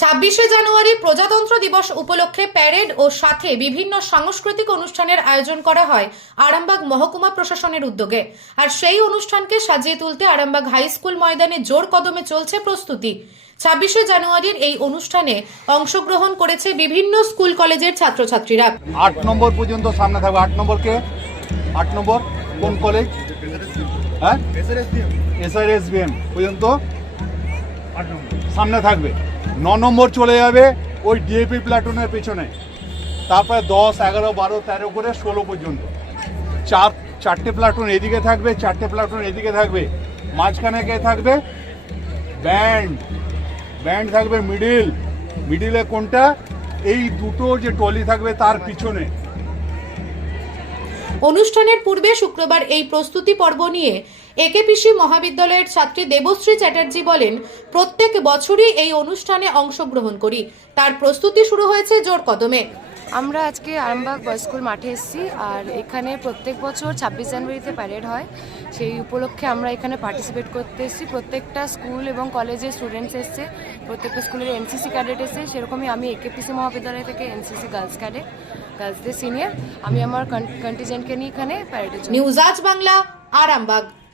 ছাব্বিশে জানুয়ারি প্রজাতন্ত্র দিবস উপলক্ষে প্যারেড ও সাথে বিভিন্ন সাংস্কৃতিক অনুষ্ঠানের আয়োজন করা হয় আরামবাগ মহকুমা প্রশাসনের উদ্যোগে। আর সেই অনুষ্ঠানকে সাজিয়ে তুলতে আরামবাগ হাই স্কুল ময়দানে জোর কদমে চলছে প্রস্তুতি। ছাব্বিশে জানুয়ারির এই অনুষ্ঠানে অংশগ্রহণ করেছে বিভিন্ন স্কুল কলেজের ছাত্রছাত্রীরা। আট নম্বর পর্যন্ত সামনে থাকবে। আট নম্বর কে? আট নম্বর? কোন কলেজ? হ্যাঁ? এসআর এস বি এম পর্যন্ত। সামনে থাকবে। ন নম্বর চলে যাবে ওই ডিএপি প্ল্যাটুনের পেছনে। তারপরে দশ, এগারো, বারো, তেরো করে ষোলো পর্যন্ত। চার, চারটে প্লাটুন এদিকে থাকবে, চারটে প্লাটুন এদিকে থাকবে। মাঝখানে কে থাকবে? ব্যান্ড। ব্যান্ড থাকবে মিডিল। মিডিলে কোনটা? এই দুটো যে টলি থাকবে তার পিছনে। অনুষ্ঠানের পূর্বে শুক্রবার এই প্রস্তুতি পর্ব নিয়ে একেপিসি মহাবিদ্যালয়ের ছাত্রী দেবশ্রী চ্যাটার্জি বলেন, প্রত্যেক বছরই এই অনুষ্ঠানে অংশগ্রহণ করি। তার প্রস্তুতি শুরু হয়েছে জোর কদমে। আমরা আজকে আরামবাগ বয়েজ স্কুল মাঠে এসেছি, আর এখানে প্রত্যেক বছর ছাব্বিশ জানুয়ারিতে প্যারেড হয়। সেই উপলক্ষে আমরা এখানে পার্টিসিপেট করতে এসেছি। প্রত্যেকটা স্কুল এবং কলেজের স্টুডেন্টস এসছে, প্রত্যেকটা স্কুলের এনসিসি ক্যাডেট এসে সেরকমই আমি একেপিসি মহাবিদ্যালয় থেকে এনসিসি গার্লস ক্যাডেট গার্লসদের সিনিয়র আমি আমার কন্টিজেন্টকে নিয়ে এখানে প্যারেডের জন্য নিউজ আজ বাংলা, আরামবাগ।